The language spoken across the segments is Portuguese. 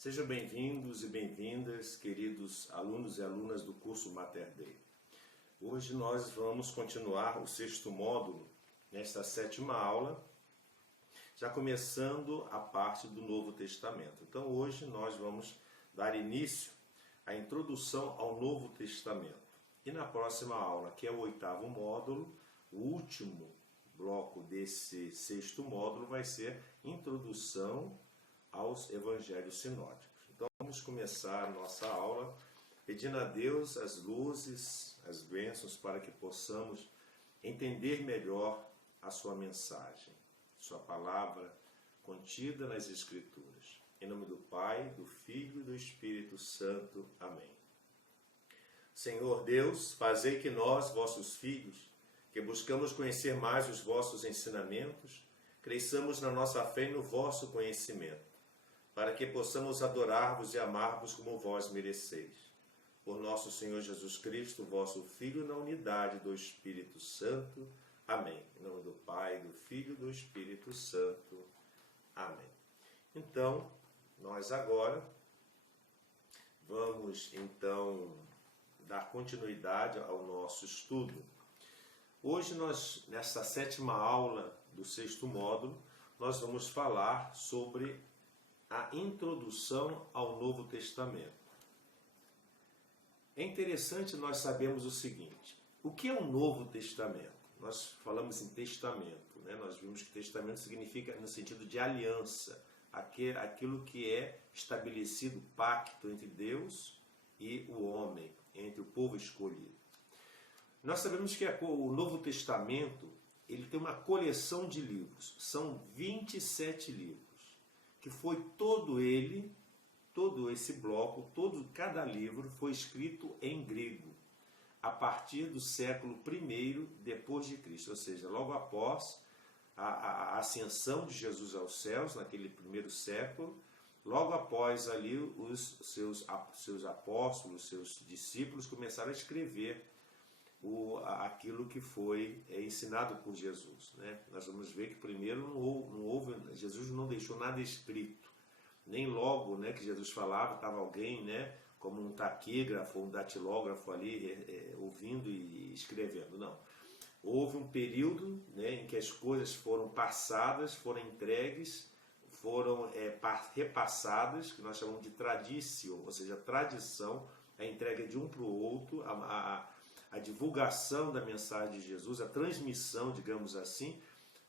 Sejam bem-vindos e bem-vindas, queridos alunos e alunas do curso Mater Dei. Hoje nós vamos continuar o 6º módulo, nesta 7ª aula, já começando a parte do Novo Testamento. Então hoje nós vamos dar início à introdução ao Novo Testamento. E na próxima aula, que é o 8º módulo, o último bloco desse 6º módulo vai ser Introdução aos Evangelhos Sinóticos. Então vamos começar a nossa aula pedindo a Deus as luzes, as bênçãos para que possamos entender melhor a sua mensagem, sua palavra contida nas Escrituras. Em nome do Pai, do Filho e do Espírito Santo. Amém. Senhor Deus, fazei que nós, vossos filhos, que buscamos conhecer mais os vossos ensinamentos, cresçamos na nossa fé e no vosso conhecimento, para que possamos adorar-vos e amar-vos como vós mereceis. Por nosso Senhor Jesus Cristo, vosso Filho, na unidade do Espírito Santo. Amém. Em nome do Pai, do Filho e do Espírito Santo. Amém. Então, nós agora vamos, dar continuidade ao nosso estudo. Hoje nós, nesta 7ª aula do 6º módulo, nós vamos falar sobre a introdução ao Novo Testamento. É interessante nós sabermos o seguinte: o que é o Novo Testamento? Nós falamos em testamento, né? Nós vimos que testamento significa no sentido de aliança, aquilo que é estabelecido, pacto entre Deus e o homem, entre o povo escolhido. Nós sabemos que o Novo Testamento ele tem uma coleção de livros, são 27 livros, que foi todo esse bloco, cada livro foi escrito em grego, a partir do século I depois de Cristo, ou seja, logo após a ascensão de Jesus aos céus, naquele primeiro século, logo após ali os seus apóstolos, seus discípulos começaram a escrever aquilo que foi ensinado por Jesus, né? Nós vamos ver que primeiro Jesus não deixou nada escrito, nem logo, né, que Jesus falava, estava alguém, né, como um taquígrafo, um datilógrafo ali, ouvindo e escrevendo, não. Houve um período, né, em que as coisas foram passadas, foram entregues, foram repassadas, que nós chamamos de tradição, ou seja, a tradição, a entrega de um para o outro, a divulgação da mensagem de Jesus, a transmissão, digamos assim,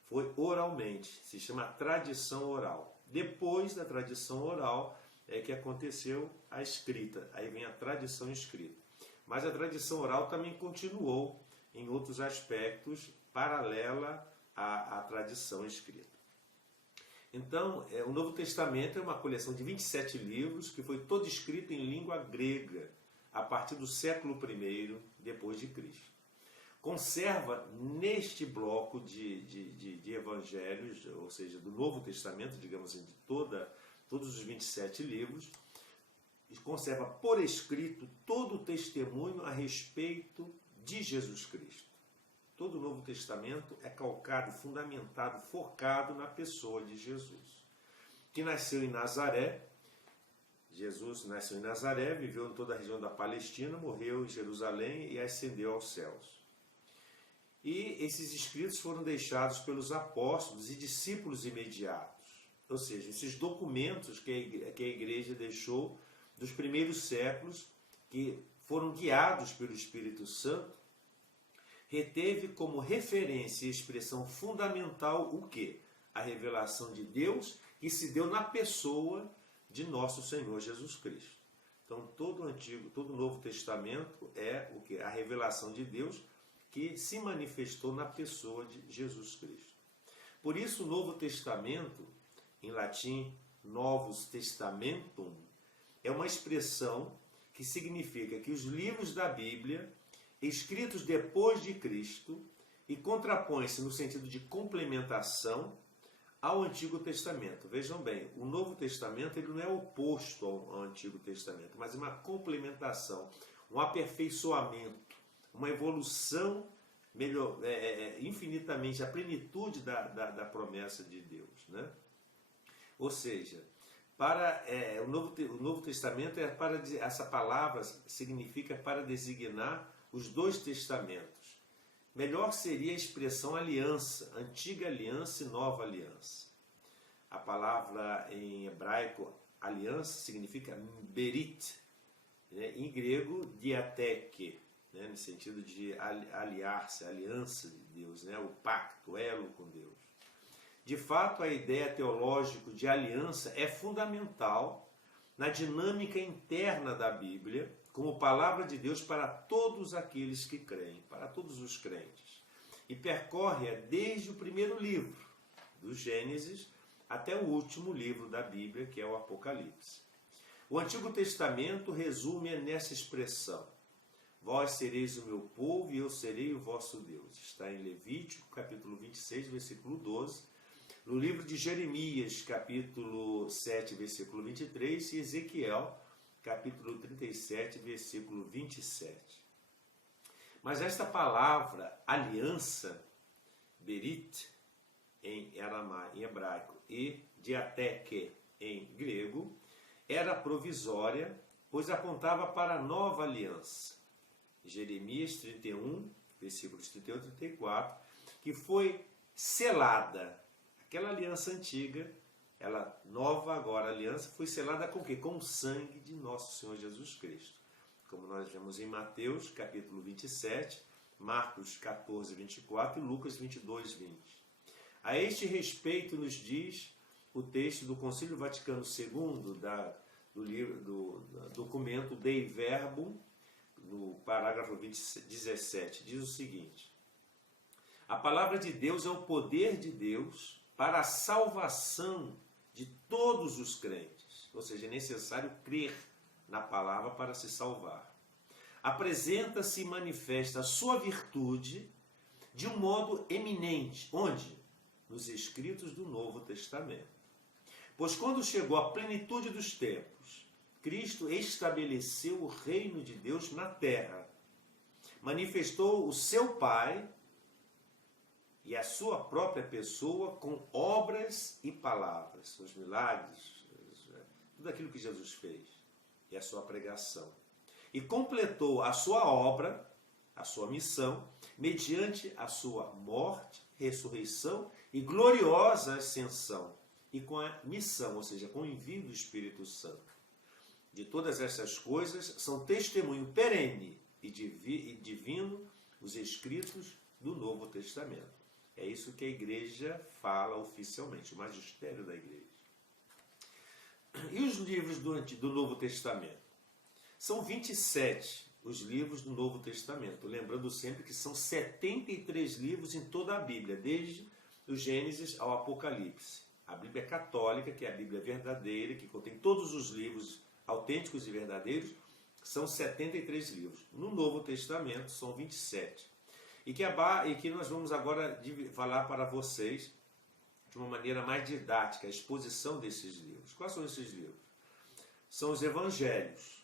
foi oralmente, se chama tradição oral. Depois da tradição oral é que aconteceu a escrita, aí vem a tradição escrita. Mas a tradição oral também continuou em outros aspectos, paralela à tradição escrita. Então, o Novo Testamento é uma coleção de 27 livros que foi todo escrito em língua grega, a partir do século I depois de Cristo. Conserva neste bloco de evangelhos, ou seja, do Novo Testamento, digamos assim, de todos os 27 livros, conserva por escrito todo o testemunho a respeito de Jesus Cristo. Todo o Novo Testamento é calcado, fundamentado, focado na pessoa de Jesus, que nasceu em Nazaré. Jesus nasceu em Nazaré, viveu em toda a região da Palestina, morreu em Jerusalém e ascendeu aos céus. E esses escritos foram deixados pelos apóstolos e discípulos imediatos, ou seja, esses documentos que a igreja deixou dos primeiros séculos, que foram guiados pelo Espírito Santo, reteve como referência e expressão fundamental o quê? A revelação de Deus, que se deu na pessoa de nosso Senhor Jesus Cristo. Então, todo o Novo Testamento é o que? A revelação de Deus que se manifestou na pessoa de Jesus Cristo. Por isso, o Novo Testamento, em latim, Novus Testamentum, é uma expressão que significa que os livros da Bíblia, escritos depois de Cristo, e contrapõem-se no sentido de complementação ao Antigo Testamento. Vejam bem, o Novo Testamento ele não é oposto ao Antigo Testamento, mas uma complementação, um aperfeiçoamento, uma evolução infinitamente, a plenitude da promessa de Deus, né? Ou seja, O Novo Testamento essa palavra significa para designar os dois testamentos. Melhor seria a expressão aliança, antiga aliança e nova aliança. A palavra em hebraico aliança significa berit, né? Em grego diateke, né? No sentido de aliar-se, aliança de Deus, né? O pacto, o elo com Deus. De fato, a ideia teológica de aliança é fundamental na dinâmica interna da Bíblia, como palavra de Deus para todos aqueles que creem, para todos os crentes. E percorre desde o primeiro livro, do Gênesis, até o último livro da Bíblia, que é o Apocalipse. O Antigo Testamento resume nessa expressão: vós sereis o meu povo e eu serei o vosso Deus. Está em Levítico, capítulo 26, versículo 12. No livro de Jeremias, capítulo 7, versículo 23, e Ezequiel, capítulo 37, versículo 27. Mas esta palavra, aliança, berit, em hebraico, e diateke, em grego, era provisória, pois apontava para a nova aliança. Jeremias 31, versículos 31 e 34, que foi selada. Aquela aliança antiga, ela nova agora aliança, foi selada com o quê? Com o sangue de nosso Senhor Jesus Cristo. Como nós vemos em Mateus, capítulo 27, Marcos 14, 24 e Lucas 22, 20. A este respeito nos diz o texto do Concílio Vaticano II, do documento Dei Verbum, no parágrafo 17, diz o seguinte: a palavra de Deus é o poder de Deus para a salvação de todos os crentes, ou seja, é necessário crer na palavra para se salvar. Apresenta-se e manifesta a sua virtude de um modo eminente, onde? Nos escritos do Novo Testamento. Pois quando chegou a plenitude dos tempos, Cristo estabeleceu o reino de Deus na terra, manifestou o seu Pai e a sua própria pessoa com obras e palavras, os milagres, tudo aquilo que Jesus fez, e a sua pregação. E completou a sua obra, a sua missão, mediante a sua morte, ressurreição e gloriosa ascensão, e com a missão, ou seja, com o envio do Espírito Santo. De todas essas coisas são testemunho perene e divino os escritos do Novo Testamento. É isso que a igreja fala oficialmente, o magistério da igreja. E os livros do Novo Testamento? São 27 os livros do Novo Testamento. Lembrando sempre que são 73 livros em toda a Bíblia, desde o Gênesis ao Apocalipse. A Bíblia católica, que é a Bíblia verdadeira, que contém todos os livros autênticos e verdadeiros, são 73 livros. No Novo Testamento são 27. E que nós vamos agora falar para vocês de uma maneira mais didática, a exposição desses livros. Quais são esses livros? São os Evangelhos: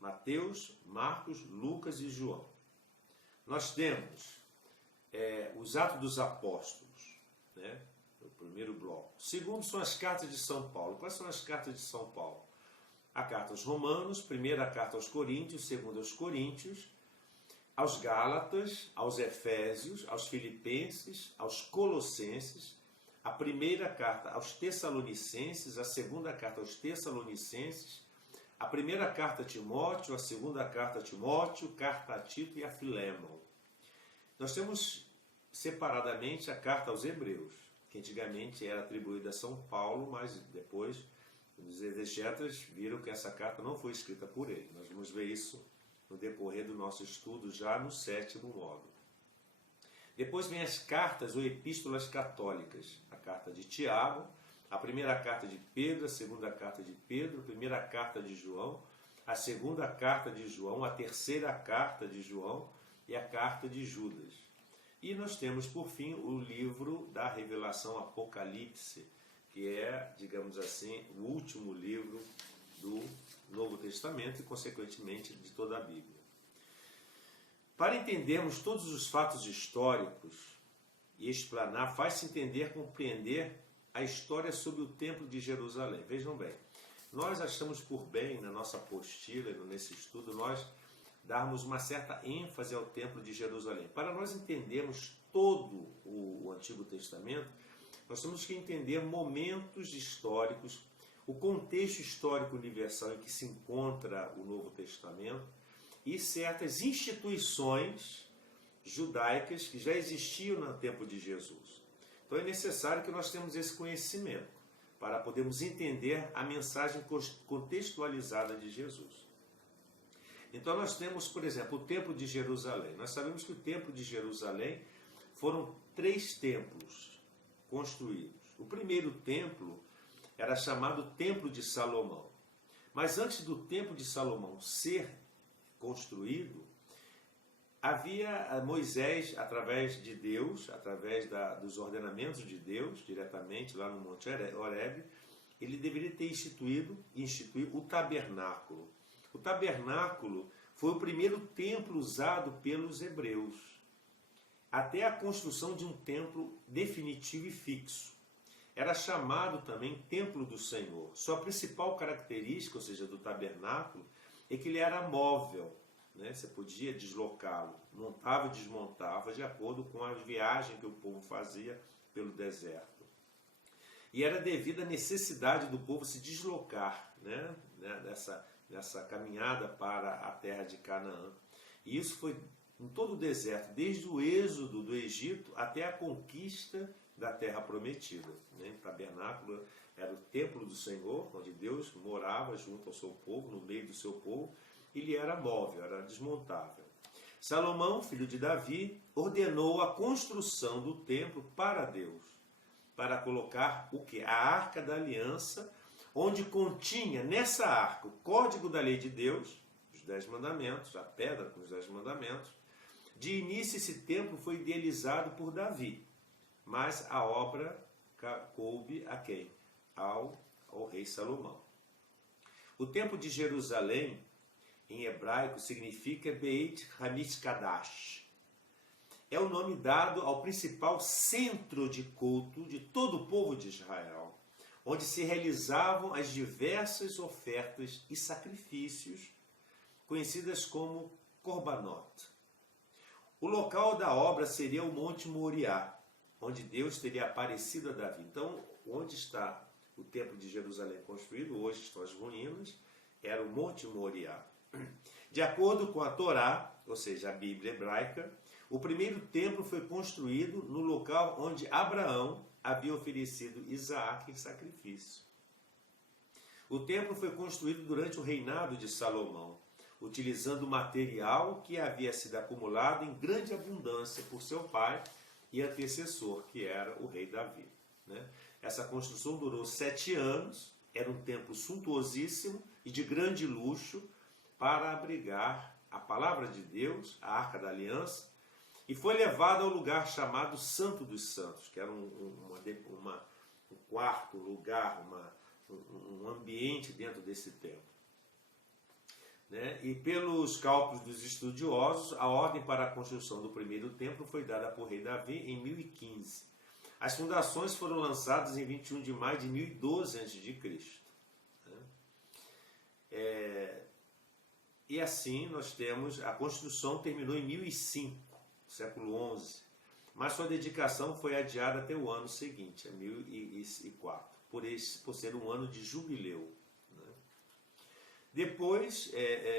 Mateus, Marcos, Lucas e João. Nós temos os Atos dos Apóstolos, né? O primeiro bloco. O segundo são as cartas de São Paulo. Quais são as cartas de São Paulo? A carta aos Romanos, primeira carta aos Coríntios, segunda aos Coríntios, aos Gálatas, aos Efésios, aos Filipenses, aos Colossenses, a primeira carta aos Tessalonicenses, a segunda carta aos Tessalonicenses, a primeira carta a Timóteo, a segunda carta a Timóteo, carta a Tito e a Filémon. Nós temos separadamente a carta aos Hebreus, que antigamente era atribuída a São Paulo, mas depois os exegetas viram que essa carta não foi escrita por ele. Nós vamos ver isso no decorrer do nosso estudo, já no 7º módulo. Depois vem as cartas ou epístolas católicas, a carta de Tiago, a primeira carta de Pedro, a segunda carta de Pedro, a primeira carta de João, a segunda carta de João, a terceira carta de João e a carta de Judas. E nós temos, por fim, o livro da Revelação, Apocalipse, que é, digamos assim, o último livro do Novo Testamento e, consequentemente, de toda a Bíblia. Para entendermos todos os fatos históricos e explanar, faz-se entender, compreender a história sobre o Templo de Jerusalém. Vejam bem, nós achamos por bem, na nossa apostila, nesse estudo, nós darmos uma certa ênfase ao Templo de Jerusalém. Para nós entendermos todo o Antigo Testamento, nós temos que entender momentos históricos, o contexto histórico universal em que se encontra o Novo Testamento e certas instituições judaicas que já existiam no tempo de Jesus. Então é necessário que nós tenhamos esse conhecimento para podermos entender a mensagem contextualizada de Jesus. Então nós temos, por exemplo, o Templo de Jerusalém. Nós sabemos que o Templo de Jerusalém foram 3 templos construídos. O primeiro templo era chamado Templo de Salomão. Mas antes do Templo de Salomão ser construído, havia Moisés, através de Deus, através dos ordenamentos de Deus, diretamente lá no Monte Horebe, ele deveria ter instituir o tabernáculo. O tabernáculo foi o primeiro templo usado pelos hebreus, até a construção de um templo definitivo e fixo. Era chamado também Templo do Senhor. Sua principal característica, ou seja, do tabernáculo, é que ele era móvel, né? Você podia deslocá-lo, montava e desmontava de acordo com a viagem que o povo fazia pelo deserto. E era devido à necessidade do povo se deslocar, né? Nessa caminhada para a terra de Canaã. E isso foi em todo o deserto, desde o êxodo do Egito até a conquista da terra prometida. Né? O tabernáculo era o templo do Senhor, onde Deus morava junto ao seu povo, no meio do seu povo. Ele era móvel, era desmontável. Salomão, filho de Davi, ordenou a construção do templo para Deus, para colocar o quê? A Arca da Aliança, onde continha nessa arca o código da lei de Deus, os 10 mandamentos, a pedra com os 10 mandamentos. De início, esse templo foi idealizado por Davi, mas a obra coube a quem? Ao rei Salomão. O templo de Jerusalém, em hebraico, significa Beit Hamikdash. É o nome dado ao principal centro de culto de todo o povo de Israel, onde se realizavam as diversas ofertas e sacrifícios, conhecidas como Korbanot. O local da obra seria o Monte Moriá, onde Deus teria aparecido a Davi. Então, onde está o Templo de Jerusalém construído, hoje estão as ruínas, era o Monte Moriá. De acordo com a Torá, ou seja, a Bíblia hebraica, o primeiro templo foi construído no local onde Abraão havia oferecido Isaac em sacrifício. O templo foi construído durante o reinado de Salomão, utilizando material que havia sido acumulado em grande abundância por seu pai e antecessor, que era o rei Davi. Essa construção durou 7 anos, era um templo suntuosíssimo e de grande luxo para abrigar a palavra de Deus, a Arca da Aliança, e foi levado ao lugar chamado Santo dos Santos, que era um quarto lugar, um ambiente dentro desse templo. E pelos cálculos dos estudiosos, a ordem para a construção do primeiro templo foi dada por rei Davi em 1015. As fundações foram lançadas em 21 de maio de 1012 a.C. E assim nós temos, a construção terminou em 1005, século XI, mas sua dedicação foi adiada até o ano seguinte, a 1004, por ser um ano de jubileu. Depois,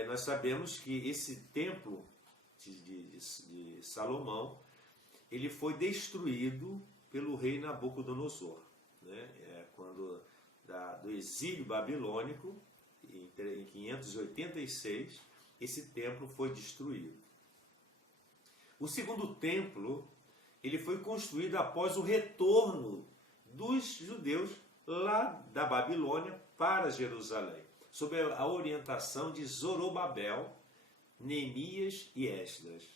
nós sabemos que esse templo de Salomão, ele foi destruído pelo rei Nabucodonosor, quando do exílio babilônico, em 586, esse templo foi destruído. O segundo templo, ele foi construído após o retorno dos judeus lá da Babilônia para Jerusalém, sob a orientação de Zorobabel, Neemias e Esdras.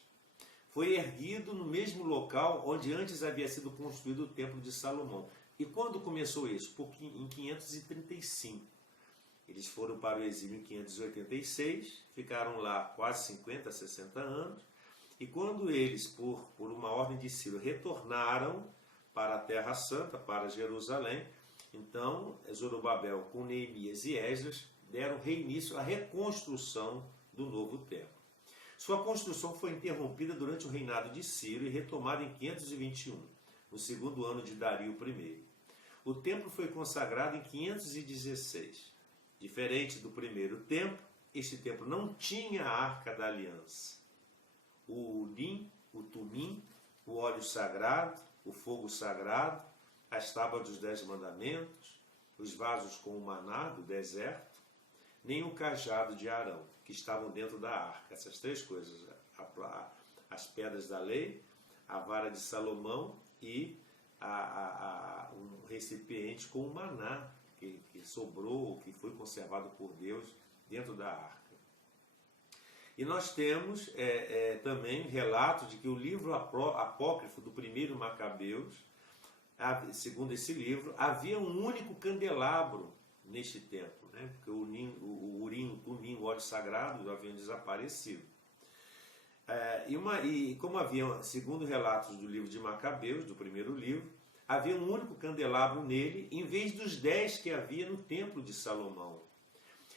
Foi erguido no mesmo local onde antes havia sido construído o Templo de Salomão. E quando começou isso? Em 535. Eles foram para o exílio em 586, ficaram lá quase 50, 60 anos, e quando eles, por uma ordem de Ciro, retornaram, para a Terra Santa, para Jerusalém. Então, Zorobabel, com Neemias e Esdras, deram reinício à reconstrução do novo templo. Sua construção foi interrompida durante o reinado de Ciro e retomada em 521, no segundo ano de Dario I. O templo foi consagrado em 516. Diferente do primeiro templo, este templo não tinha a Arca da Aliança. O Urim, o Tumim, o óleo sagrado, o fogo sagrado, as tábuas dos 10 mandamentos, os vasos com o maná do deserto, nem o cajado de Arão, que estavam dentro da arca. Essas três coisas, as pedras da lei, a vara de Salomão e um recipiente com o maná que sobrou, que foi conservado por Deus dentro da arca. E nós temos também relatos de que o livro apócrifo do primeiro Macabeus, segundo esse livro, havia um único candelabro neste templo, né? Porque o Urim, o Tumim, o óleo sagrado haviam desaparecido. E como havia, segundo relatos do livro de Macabeus, do primeiro livro, havia um único candelabro nele, em vez dos 10 que havia no templo de Salomão.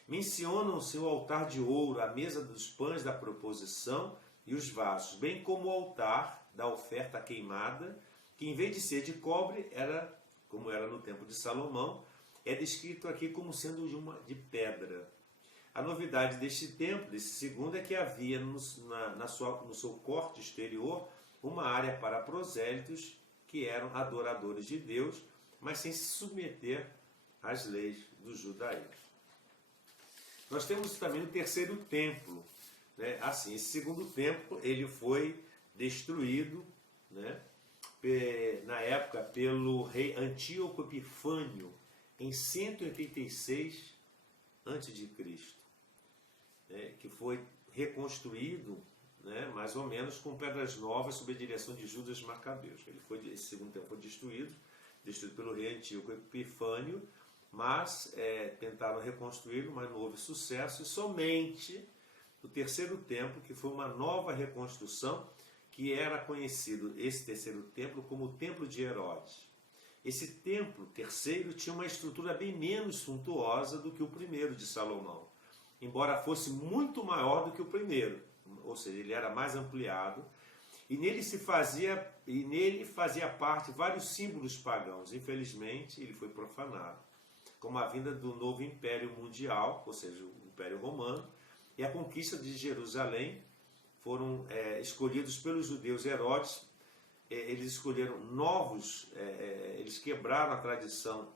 Mencionam-se o altar de ouro, a mesa dos pães da proposição e os vasos, bem como o altar da oferta queimada, que em vez de ser de cobre, como era no templo de Salomão, é descrito aqui como sendo de pedra. A novidade deste templo, desse segundo, é que havia no seu corte exterior uma área para prosélitos que eram adoradores de Deus, mas sem se submeter às leis do judaísmo. Nós temos também o terceiro templo, né? Assim, esse segundo templo ele foi destruído, né, na época pelo rei Antíoco Epifânio, em 186 a.C., né, que foi reconstruído, né, mais ou menos com pedras novas sob a direção de Judas Macabeus. Esse segundo templo foi destruído pelo rei Antíoco Epifânio, mas tentaram reconstruí-lo, mas não houve sucesso, e somente o terceiro templo, que foi uma nova reconstrução, que era conhecido, esse terceiro templo, como o Templo de Herodes. Esse templo terceiro tinha uma estrutura bem menos suntuosa do que o primeiro de Salomão, embora fosse muito maior do que o primeiro, ou seja, ele era mais ampliado, e nele fazia parte vários símbolos pagãos. Infelizmente, ele foi profanado, como a vinda do novo Império Mundial, ou seja, o Império Romano, e a conquista de Jerusalém. Foram escolhidos pelos judeus Herodes. Eles escolheram novos, eles quebraram a tradição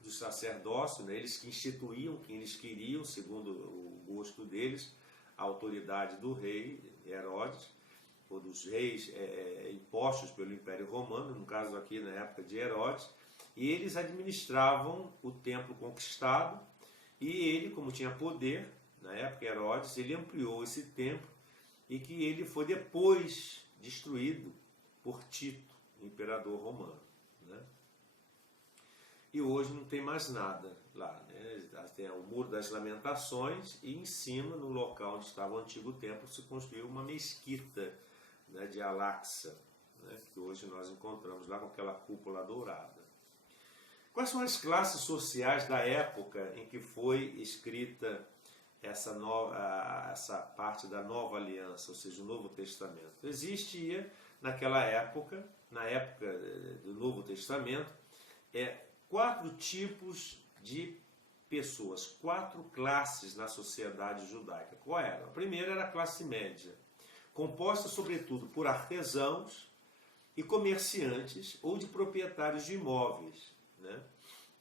do sacerdócio, né? Eles que instituíam quem eles queriam, segundo o gosto deles, a autoridade do rei Herodes, ou dos reis impostos pelo Império Romano, no caso aqui na época de Herodes, e eles administravam o templo conquistado, e ele, como tinha poder, na época Herodes, ele ampliou esse templo, e que ele foi depois destruído por Tito, imperador romano, né? E hoje não tem mais nada lá, né? Tem o Muro das Lamentações, e em cima, no local onde estava o antigo templo, se construiu uma mesquita, né, de Al-Aqsa, né, que hoje nós encontramos lá com aquela cúpula dourada. Quais são as classes sociais da época em que foi escrita essa parte da Nova Aliança, ou seja, o Novo Testamento? Existia naquela época, na época do Novo Testamento, 4 tipos de pessoas, 4 classes na sociedade judaica. Qual era? A primeira era a classe média, composta sobretudo por artesãos e comerciantes ou de proprietários de imóveis, né?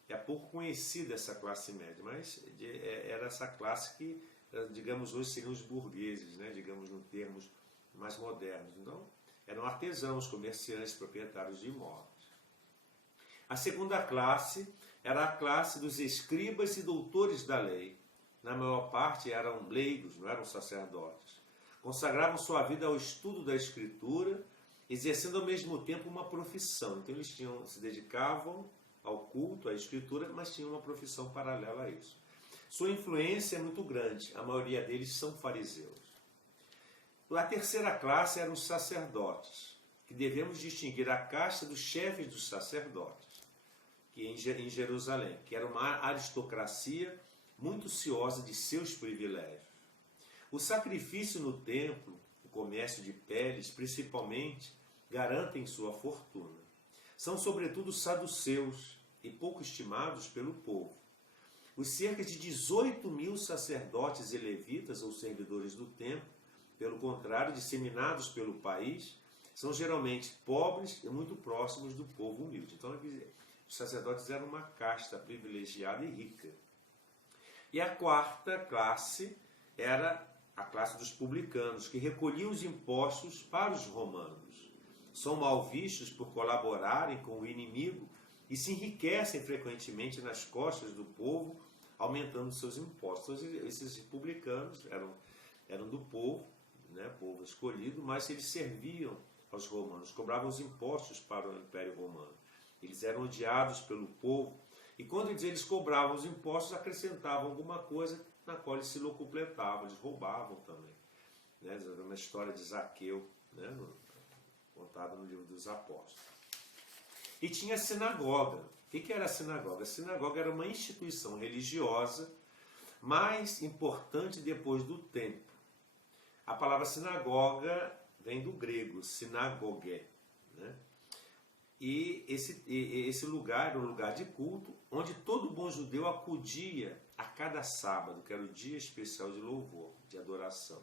É pouco conhecida essa classe média, mas era essa classe que, digamos, hoje seriam os burgueses, né? Digamos, em termos mais modernos. Então, eram artesãos, comerciantes, proprietários de imóveis. A segunda classe era a classe dos escribas e doutores da lei. Na maior parte eram leigos, não eram sacerdotes. Consagravam sua vida ao estudo da Escritura, exercendo ao mesmo tempo uma profissão. Então, eles se dedicavam ao culto, à Escritura, mas tinham uma profissão paralela a isso. Sua influência é muito grande, a maioria deles são fariseus. A terceira classe eram os sacerdotes, que que devemos distinguir a casta dos chefes dos sacerdotes, que em Jerusalém, que era uma aristocracia muito ciosa de seus privilégios. O sacrifício no templo, o comércio de peles, principalmente, garantem sua fortuna. São sobretudo saduceus e pouco estimados pelo povo. Os cerca de 18.000 sacerdotes e levitas, ou servidores do templo, pelo contrário, disseminados pelo país, são geralmente pobres e muito próximos do povo humilde. Então, os sacerdotes eram uma casta privilegiada e rica. E a quarta classe era a classe dos publicanos, que recolhiam os impostos para os romanos. São mal vistos por colaborarem com o inimigo e se enriquecem frequentemente nas costas do povo, aumentando seus impostos. Esses publicanos eram do povo, né, povo escolhido, mas eles serviam aos romanos, cobravam os impostos para o Império Romano. Eles eram odiados pelo povo, e quando eles cobravam os impostos, acrescentavam alguma coisa na qual eles se locupletavam, eles roubavam também. Né? Na história de Zaqueu, né, contada no livro dos Apóstolos. E tinha a sinagoga. O que era a sinagoga? A sinagoga era uma instituição religiosa mais importante depois do templo. A palavra sinagoga vem do grego, sinagoge, né? E esse lugar era um lugar de culto, onde todo bom judeu acudia a cada sábado, que era o dia especial de louvor, de adoração.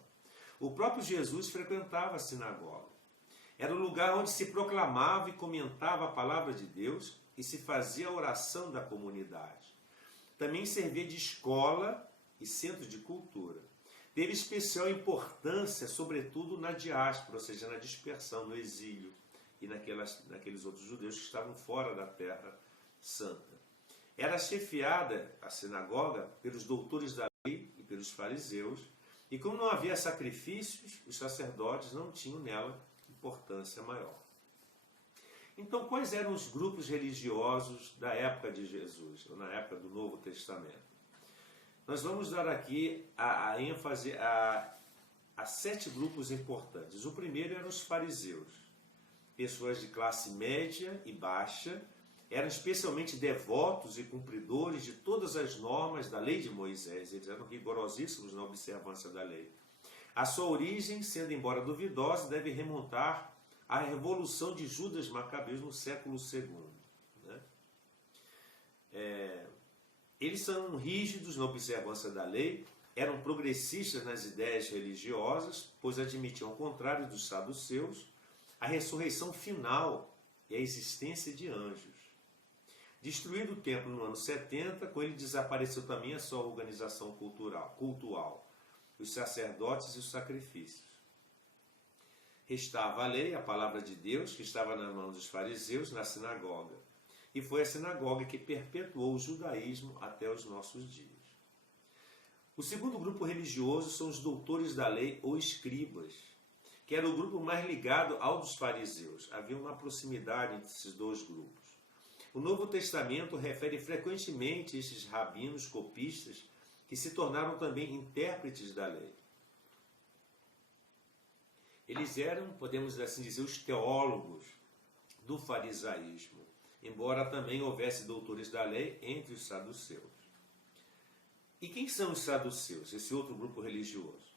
O próprio Jesus frequentava a sinagoga. Era o lugar onde se proclamava e comentava a palavra de Deus e se fazia a oração da comunidade. Também servia de escola e centro de cultura. Teve especial importância, sobretudo na diáspora, ou seja, na dispersão, no exílio, e naqueles outros judeus que estavam fora da Terra Santa. Era chefiada, a sinagoga, pelos doutores da lei e pelos fariseus, e como não havia sacrifícios, os sacerdotes não tinham nela importância maior. Então, quais eram os grupos religiosos da época de Jesus, ou na época do Novo Testamento? Nós vamos dar aqui a ênfase a 7 grupos importantes. O primeiro eram os fariseus. Pessoas de classe média e baixa, eram especialmente devotos e cumpridores de todas as normas da lei de Moisés. Eles eram rigorosíssimos na observância da lei. A sua origem, sendo embora duvidosa, deve remontar à revolução de Judas Macabeus no século II. Né? Eles são rígidos na observância da lei, eram progressistas nas ideias religiosas, pois admitiam, ao contrário dos saduceus, a ressurreição final e a existência de anjos. Destruído o templo no ano 70, com ele desapareceu também a sua organização cultural, os sacerdotes e os sacrifícios. Restava a lei, a palavra de Deus, que estava na mão dos fariseus, na sinagoga. E foi a sinagoga que perpetuou o judaísmo até os nossos dias. O segundo grupo religioso são os doutores da lei ou escribas, que era o grupo mais ligado ao dos fariseus. Havia uma proximidade entre esses dois grupos. O Novo Testamento refere frequentemente esses rabinos copistas que se tornaram também intérpretes da lei. Eles eram, podemos assim dizer, os teólogos do farisaísmo, embora também houvesse doutores da lei entre os saduceus. E quem são os saduceus, esse outro grupo religioso?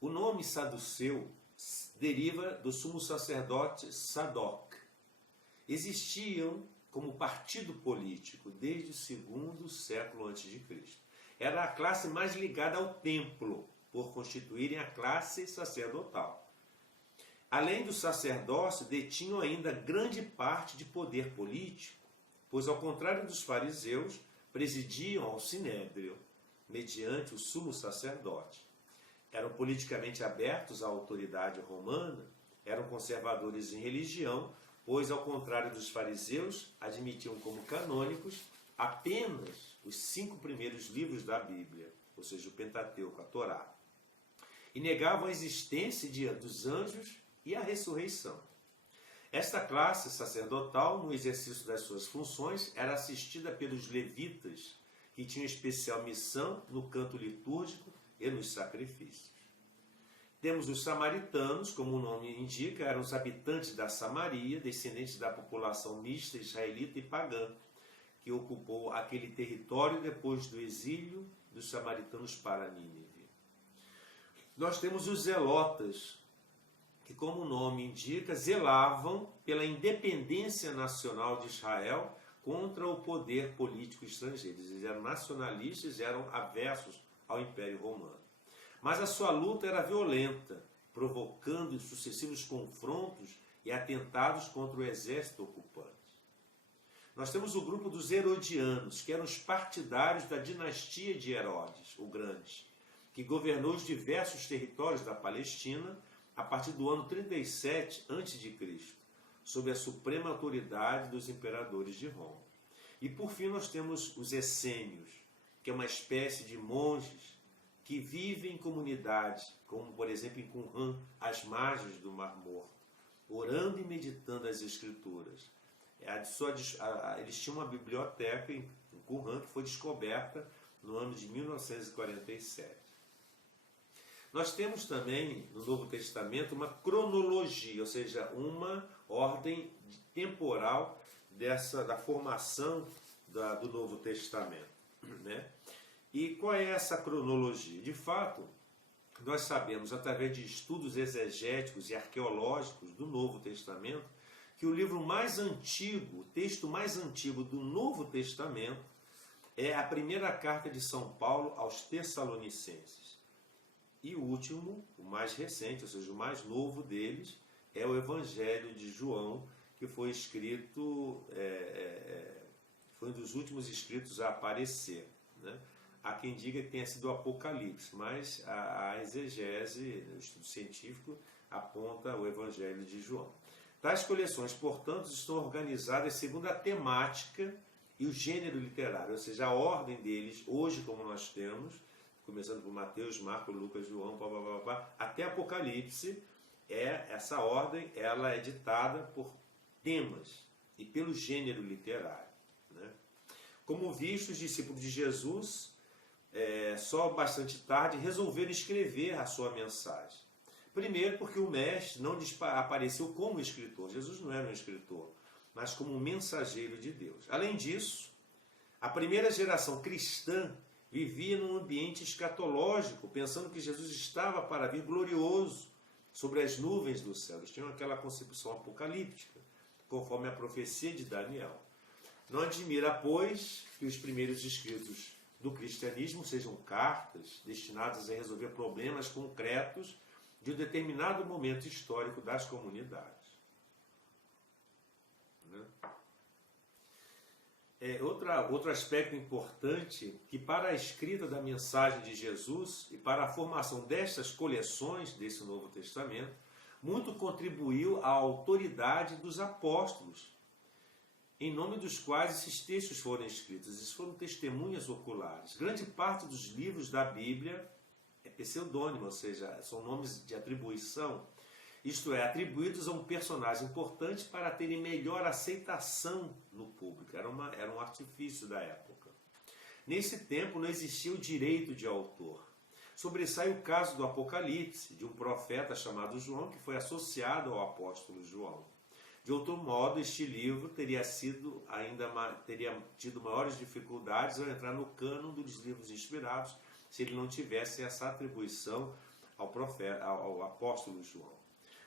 O nome saduceu deriva do sumo sacerdote Sadoc. Existiam como partido político desde o segundo século a.C. Era a classe mais ligada ao templo, por constituírem a classe sacerdotal. Além do sacerdócio, detinham ainda grande parte de poder político, pois, ao contrário dos fariseus, presidiam ao sinédrio, mediante o sumo sacerdote. Eram politicamente abertos à autoridade romana, eram conservadores em religião, pois, ao contrário dos fariseus, admitiam como canônicos apenas os 5 primeiros livros da Bíblia, ou seja, o Pentateuco, a Torá, e negavam a existência dos anjos e a ressurreição. Esta classe sacerdotal, no exercício das suas funções, era assistida pelos levitas, que tinham especial missão no canto litúrgico e nos sacrifícios. Temos os samaritanos, como o nome indica, eram os habitantes da Samaria, descendentes da população mista israelita e pagã, que ocupou aquele território depois do exílio dos samaritanos para Nínive. Nós temos os zelotas, que, como o nome indica, zelavam pela independência nacional de Israel contra o poder político estrangeiro. Eles eram nacionalistas, eram aversos ao Império Romano. Mas a sua luta era violenta, provocando sucessivos confrontos e atentados contra o exército ocupante. Nós temos o grupo dos herodianos, que eram os partidários da dinastia de Herodes, o Grande, que governou os diversos territórios da Palestina a partir do ano 37 a.C., sob a suprema autoridade dos imperadores de Roma. E por fim nós temos os essênios, que é uma espécie de monges que vivem em comunidades, como por exemplo em Qumran, às margens do Mar Morto, orando e meditando as Escrituras. Eles tinham uma biblioteca em Qumran que foi descoberta no ano de 1947. Nós temos também no Novo Testamento uma cronologia, ou seja, uma ordem temporal da formação do Novo Testamento, né? E qual é essa cronologia? De fato, nós sabemos, através de estudos exegéticos e arqueológicos do Novo Testamento, que o livro mais antigo, o texto mais antigo do Novo Testamento é a primeira carta de São Paulo aos Tessalonicenses. E o último, o mais recente, ou seja, o mais novo deles, é o Evangelho de João, que foi escrito, foi um dos últimos escritos a aparecer, né? Há quem diga que tenha sido o Apocalipse, mas a exegese, o estudo científico, aponta o Evangelho de João. Tais coleções, portanto, estão organizadas segundo a temática e o gênero literário, ou seja, a ordem deles, hoje como nós temos, começando por Mateus, Marcos, Lucas, João, até Apocalipse, essa ordem ela é ditada por temas e pelo gênero literário, né? Como visto, os discípulos de Jesus, só bastante tarde, resolveram escrever a sua mensagem. Primeiro porque o mestre não apareceu como escritor. Jesus não era um escritor, mas como um mensageiro de Deus. Além disso, a primeira geração cristã vivia num ambiente escatológico, pensando que Jesus estava para vir glorioso sobre as nuvens do céu. Eles tinham aquela concepção apocalíptica, conforme a profecia de Daniel. Não admira, pois, que os primeiros escritos do cristianismo sejam cartas destinadas a resolver problemas concretos de um determinado momento histórico das comunidades. Né? Outro aspecto importante, que para a escrita da mensagem de Jesus e para a formação destas coleções desse Novo Testamento, muito contribuiu a autoridade dos apóstolos, em nome dos quais esses textos foram escritos. Esses foram testemunhas oculares. Grande parte dos livros da Bíblia é pseudônimo, ou seja, são nomes de atribuição, isto é, atribuídos a um personagem importante para terem melhor aceitação no público. Era um artifício da época. Nesse tempo não existia o direito de autor. Sobressai o caso do Apocalipse, de um profeta chamado João, que foi associado ao apóstolo João. De outro modo, este livro teria tido maiores dificuldades ao entrar no cânon dos livros inspirados, se ele não tivesse essa atribuição ao apóstolo João.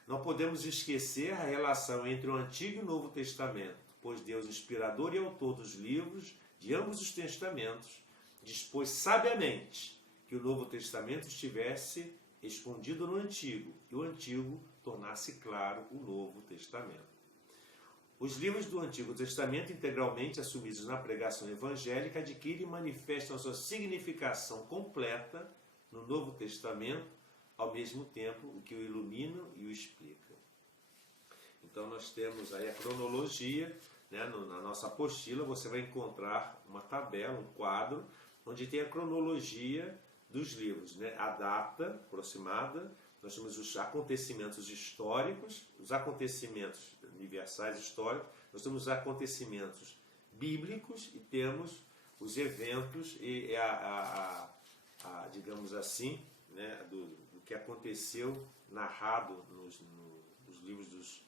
Não podemos esquecer a relação entre o Antigo e o Novo Testamento, pois Deus, inspirador e autor dos livros de ambos os testamentos, dispôs sabiamente que o Novo Testamento estivesse escondido no Antigo e o Antigo tornasse claro o Novo Testamento. Os livros do Antigo Testamento, integralmente assumidos na pregação evangélica, adquirem e manifestam a sua significação completa no Novo Testamento, ao mesmo tempo o que o ilumina e o explica. Então nós temos aí a cronologia, né? Na nossa apostila você vai encontrar uma tabela, um quadro, onde tem a cronologia dos livros, né? A data aproximada, nós temos os acontecimentos históricos, os acontecimentos universais históricos, nós temos os acontecimentos bíblicos e temos os eventos e digamos assim, né, do que aconteceu narrado nos livros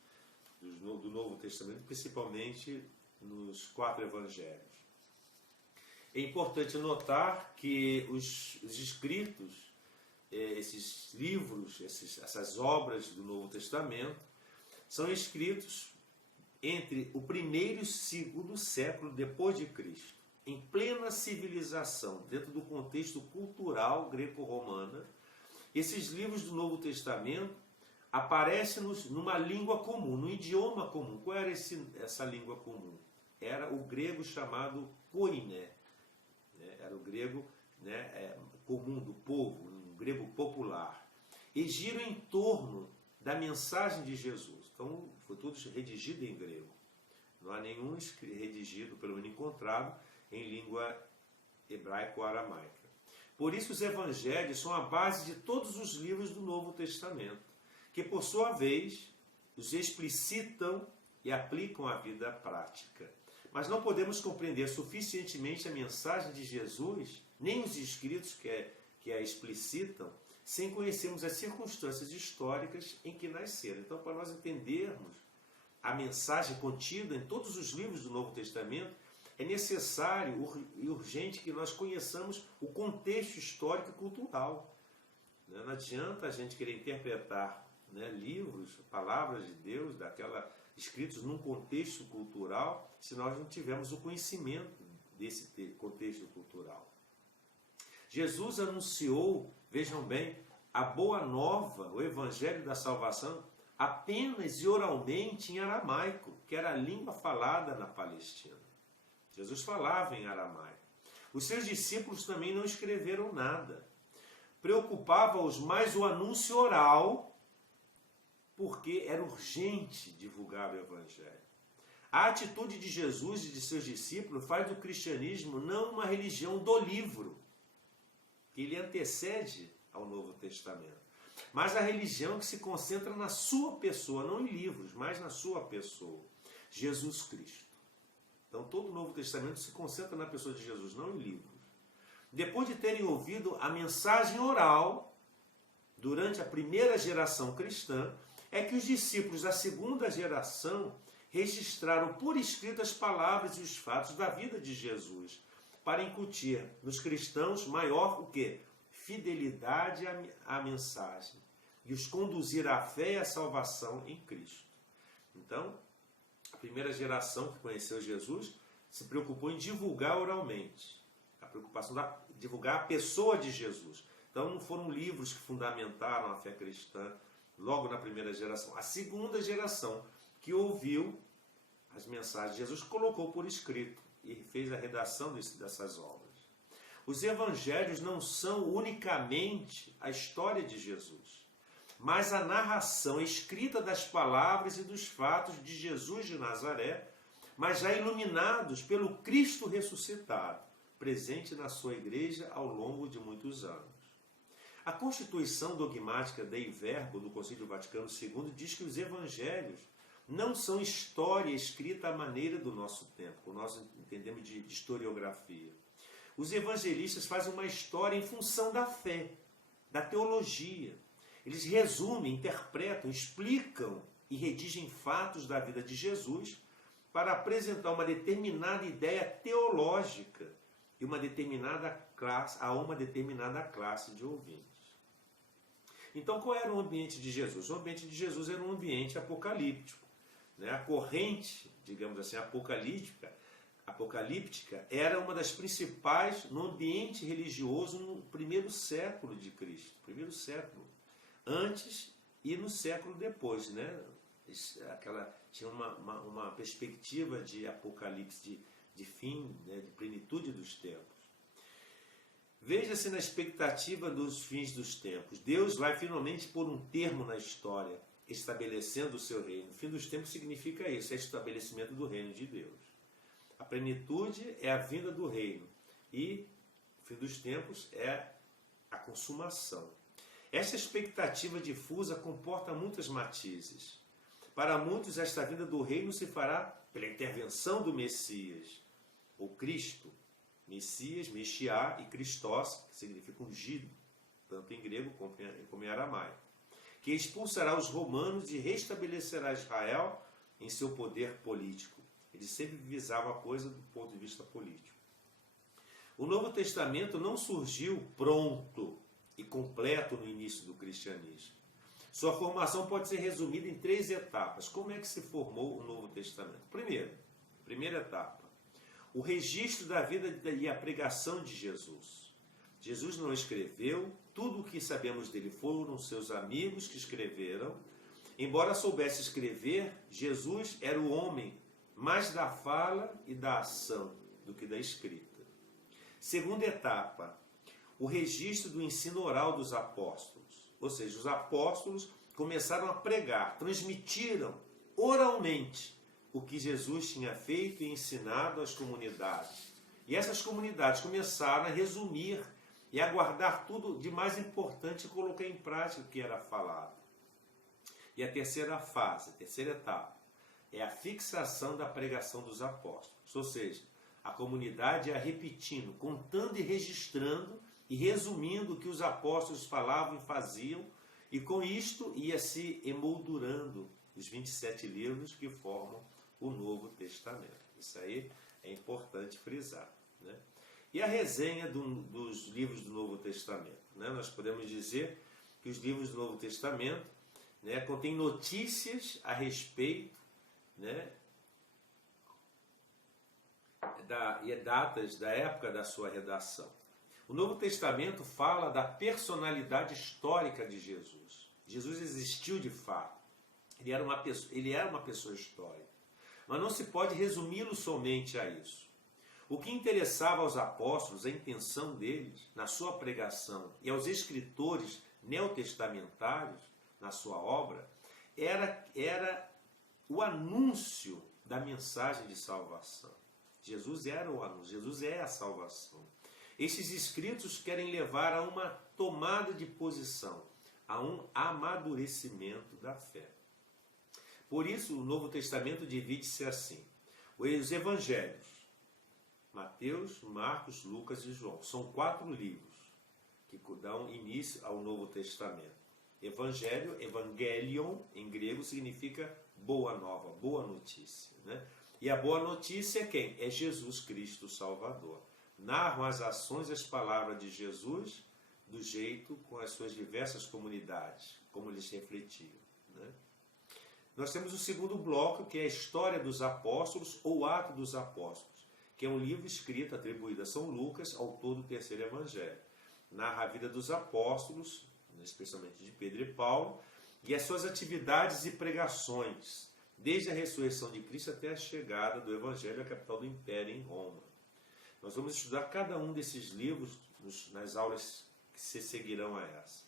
do Novo Testamento, principalmente nos 4 evangelhos. É importante notar que os escritos, esses livros, essas obras do Novo Testamento, são escritos entre o primeiro e o segundo século depois de Cristo, em plena civilização, dentro do contexto cultural greco-romana. Esses livros do Novo Testamento aparecem numa língua comum, num idioma comum. Qual era essa língua comum? Era o grego chamado koiné. Era o grego, comum do povo, um grego popular. E gira em torno da mensagem de Jesus. Então, foi tudo redigido em grego. Não há nenhum redigido, pelo menos encontrado, em língua hebraico-aramaica. Por isso, os evangelhos são a base de todos os livros do Novo Testamento, que, por sua vez, os explicitam e aplicam à vida prática. Mas não podemos compreender suficientemente a mensagem de Jesus, nem os escritos que a explicitam, sem conhecermos as circunstâncias históricas em que nasceram. Então, para nós entendermos a mensagem contida em todos os livros do Novo Testamento, é necessário e urgente que nós conheçamos o contexto histórico e cultural. Não adianta a gente querer interpretar livros, palavras de Deus, escritos num contexto cultural, se nós não tivermos o conhecimento desse contexto cultural. Jesus anunciou, vejam bem, a boa nova, o evangelho da salvação, apenas e oralmente em aramaico, que era a língua falada na Palestina. Jesus falava em aramaico. Os seus discípulos também não escreveram nada. Preocupava-os mais o anúncio oral, porque era urgente divulgar o evangelho. A atitude de Jesus e de seus discípulos faz do cristianismo não uma religião do livro, que ele antecede ao Novo Testamento, mas a religião que se concentra na sua pessoa, não em livros, mas na sua pessoa, Jesus Cristo. Então todo o Novo Testamento se concentra na pessoa de Jesus, não em livros. Depois de terem ouvido a mensagem oral, durante a primeira geração cristã, é que os discípulos da segunda geração registraram por escrito as palavras e os fatos da vida de Jesus, para incutir nos cristãos maior o quê? Fidelidade à mensagem e os conduzir à fé e à salvação em Cristo. Então, a primeira geração que conheceu Jesus se preocupou em divulgar oralmente, a preocupação de divulgar a pessoa de Jesus. Então, não foram livros que fundamentaram a fé cristã logo na primeira geração. A segunda geração que ouviu as mensagens de Jesus colocou por escrito e fez a redação dessas obras. Os evangelhos não são unicamente a história de Jesus, mas a narração escrita das palavras e dos fatos de Jesus de Nazaré, mas já iluminados pelo Cristo ressuscitado, presente na sua igreja ao longo de muitos anos. A Constituição Dogmática Dei Verbo do Concílio Vaticano II diz que os evangelhos não são história escrita à maneira do nosso tempo, como nós entendemos de historiografia. Os evangelistas fazem uma história em função da fé, da teologia. Eles resumem, interpretam, explicam e redigem fatos da vida de Jesus para apresentar uma determinada ideia teológica e uma determinada classe de ouvintes. Então, qual era o ambiente de Jesus? O ambiente de Jesus era um ambiente apocalíptico. A corrente, digamos assim, apocalíptica era uma das principais no ambiente religioso no primeiro século de Cristo. Primeiro século. Antes e no século depois. Tinha uma perspectiva de apocalipse, de fim, de plenitude dos tempos. Veja-se na expectativa dos fins dos tempos. Deus vai finalmente pôr um termo na história, estabelecendo o seu reino. O fim dos tempos significa isso, é o estabelecimento do reino de Deus. A plenitude é a vinda do reino e o fim dos tempos é a consumação. Esta expectativa difusa comporta muitos matizes. Para muitos, esta vinda do reino se fará pela intervenção do Messias, ou Cristo. Messias, Mexiá e Christos, que significa ungido. tanto em grego como em aramaico, que expulsará os romanos e restabelecerá Israel em seu poder político. Ele sempre visava a coisa do ponto de vista político. O Novo Testamento não surgiu pronto e completo no início do cristianismo. Sua formação pode ser resumida em 3 etapas. Como é que se formou o Novo Testamento? Primeira etapa, o registro da vida e a pregação de Jesus. Jesus não escreveu, tudo o que sabemos dele foram seus amigos que escreveram. Embora soubesse escrever, Jesus era o homem mais da fala e da ação do que da escrita. Segunda etapa, o registro do ensino oral dos apóstolos. Ou seja, os apóstolos começaram a pregar, transmitiram oralmente o que Jesus tinha feito e ensinado às comunidades. E essas comunidades começaram a resumir e a guardar tudo de mais importante e colocar em prática o que era falado. E a terceira fase, a terceira etapa, é a fixação da pregação dos apóstolos. Ou seja, a comunidade ia repetindo, contando e registrando e resumindo o que os apóstolos falavam e faziam, e com isto ia se emoldurando os 27 livros que formam o Novo Testamento. Isso aí é importante frisar, né? E a resenha dos livros do Novo Testamento, né? Nós podemos dizer que os livros do Novo Testamento, né, contêm notícias a respeito, né, e datas da época da sua redação. O Novo Testamento fala da personalidade histórica de Jesus. Jesus existiu de fato. Ele era uma pessoa histórica. Mas não se pode resumi-lo somente a isso. O que interessava aos apóstolos, a intenção deles na sua pregação e aos escritores neotestamentários na sua obra, era o anúncio da mensagem de salvação. Jesus era o anúncio, Jesus é a salvação. Estes escritos querem levar a uma tomada de posição, a um amadurecimento da fé. Por isso, o Novo Testamento divide-se assim. Os evangelhos, Mateus, Marcos, Lucas e João, são 4 livros que dão início ao Novo Testamento. Evangelho, evangelion, em grego, significa boa nova, boa notícia, né? E a boa notícia é quem? É Jesus Cristo, o Salvador. Narram as ações e as palavras de Jesus do jeito com as suas diversas comunidades, como eles refletiam, né? Nós temos o segundo bloco, que é a História dos Apóstolos ou Ato dos Apóstolos, que é um livro escrito, atribuído a São Lucas, autor do terceiro evangelho. Narra a vida dos apóstolos, especialmente de Pedro e Paulo, e as suas atividades e pregações, desde a ressurreição de Cristo até a chegada do Evangelho à capital do Império, em Roma. Nós vamos estudar cada um desses livros nas aulas que se seguirão a essa.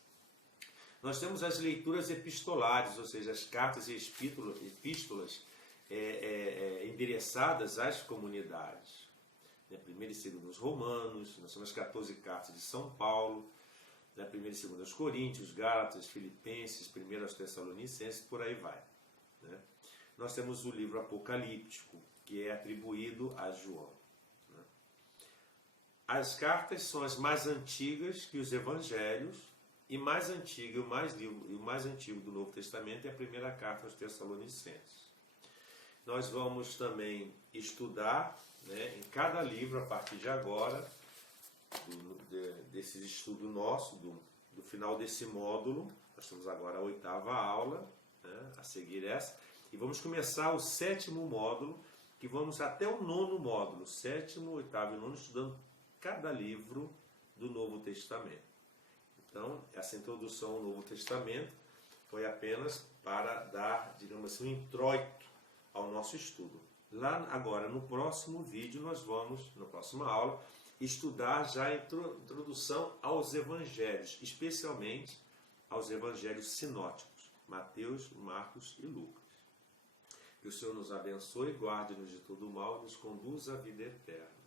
Nós temos as leituras epistolares, ou seja, as cartas e epístolas endereçadas às comunidades. Primeiro e segundo aos Romanos, nós temos as 14 cartas de São Paulo, primeiro e segundo aos Coríntios, Gálatas, Filipenses, primeiro aos Tessalonicenses, por aí vai, né? Nós temos o livro Apocalíptico, que é atribuído a João, né? As cartas são as mais antigas que os evangelhos, e mais antiga, o mais antigo do Novo Testamento é a primeira carta aos Tessalonicenses. Nós vamos também estudar, né, em cada livro, a partir de agora, desse estudo nosso, do final desse módulo. Nós temos agora a 8ª aula, né, a seguir essa, e vamos começar o 7º módulo, que vamos até o 9º módulo, 7º, 8º e 9º, estudando cada livro do Novo Testamento. Então, essa introdução ao Novo Testamento foi apenas para dar, digamos assim, um introito ao nosso estudo. Lá agora, no próximo vídeo, nós vamos, na próxima aula, estudar já a introdução aos evangelhos, especialmente aos evangelhos sinóticos, Mateus, Marcos e Lucas. Que o Senhor nos abençoe, guarde-nos de todo o mal e nos conduza à vida eterna.